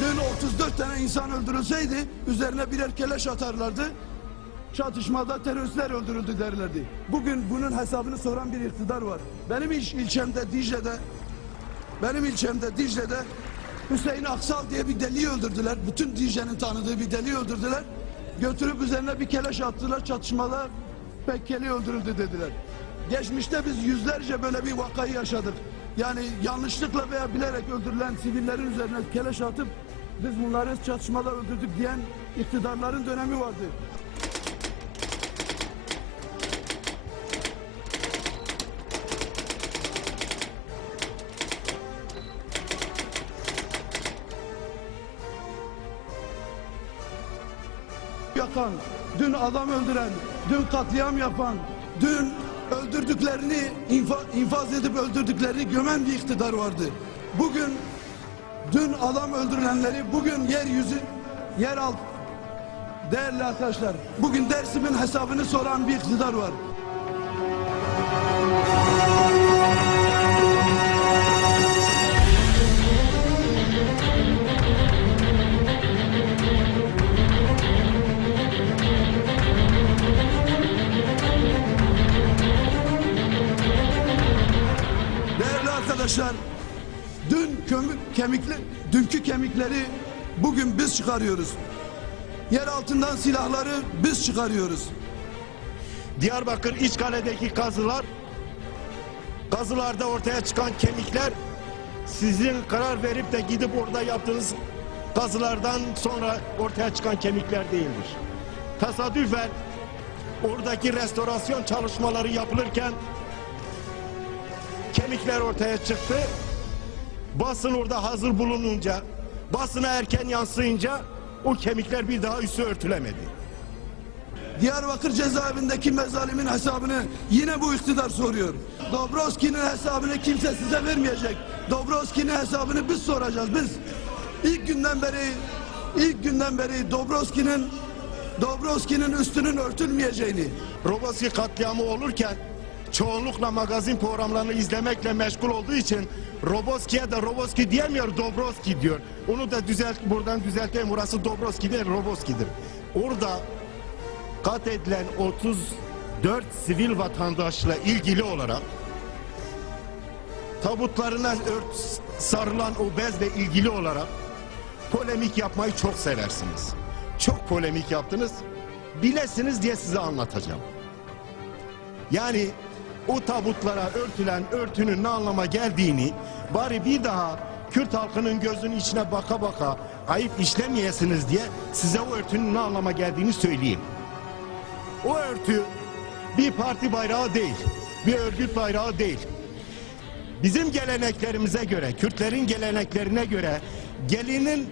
Dün 34 tane insan öldürülseydi üzerine birer keleş atarlardı. Çatışmada teröristler öldürüldü derlerdi. Bugün bunun hesabını soran bir iktidar var. Benim il- ilçemde Dicle'de benim ilçemde Dicle'de Hüseyin Aksal diye bir deliyi öldürdüler. Bütün Dicle'nin tanıdığı bir deliyi öldürdüler. Götürüp üzerine bir keleş attılar. Çatışmada Pekkeli öldürüldü dediler. Geçmişte biz yüzlerce böyle bir vakayı yaşadık. Yani yanlışlıkla veya bilerek öldürülen sivillerin üzerine keleş atıp biz bunları çatışmada öldürdük diyen iktidarların dönemi vardı. yakan, dün adam öldüren, dün katliam yapan, dün öldürdüklerini infa, infaz edip öldürdüklerini gömen bir iktidar vardı. Bugün dün adam öldürülenleri bugün yeryüzü yer alt değerli arkadaşlar bugün Dersim'in hesabını soran bir iktidar var. Arkadaşlar, dün kömür, kemikli, dünkü kemikleri bugün biz çıkarıyoruz. Yer altından silahları biz çıkarıyoruz. Diyarbakır İçkale'deki kazılar, kazılarda ortaya çıkan kemikler sizin karar verip de gidip orada yaptığınız kazılardan sonra ortaya çıkan kemikler değildir. Tesadüfen oradaki restorasyon çalışmaları yapılırken kemikler ortaya çıktı. Basın orada hazır bulununca, basına erken yansıyınca o kemikler bir daha üstü örtülemedi. Diyarbakır cezaevindeki mezalimin hesabını yine bu iktidar soruyor. Dobrovski'nin hesabını kimse size vermeyecek. Dobrovski'nin hesabını biz soracağız biz. İlk günden beri ilk günden beri Dobrovski'nin Dobrovski'nin üstünün örtülmeyeceğini Roboski katliamı olurken çoğunlukla magazin programlarını izlemekle meşgul olduğu için Roboski'ye de Roboski diyemiyor Dobroski diyor. Onu da düzelt buradan düzelteyim burası Dobroski değil Roboski'dir. Orada katledilen 34 sivil vatandaşla ilgili olarak tabutlarına ört, sarılan o bezle ilgili olarak polemik yapmayı çok seversiniz. Çok polemik yaptınız. Bilesiniz diye size anlatacağım. Yani o tabutlara örtülen örtünün ne anlama geldiğini bari bir daha Kürt halkının gözünün içine baka baka ayıp işlemeyesiniz diye size o örtünün ne anlama geldiğini söyleyeyim. O örtü bir parti bayrağı değil, bir örgüt bayrağı değil. Bizim geleneklerimize göre, Kürtlerin geleneklerine göre gelinin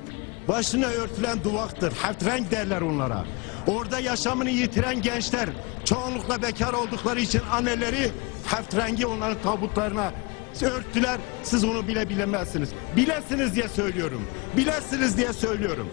başına örtülen duvaktır. Heftreng derler onlara. Orada yaşamını yitiren gençler çoğunlukla bekar oldukları için anneleri hefrengi onların tabutlarına örttüler. Siz onu bile bilemezsiniz. Bilesiniz diye söylüyorum. Bilesiniz diye söylüyorum.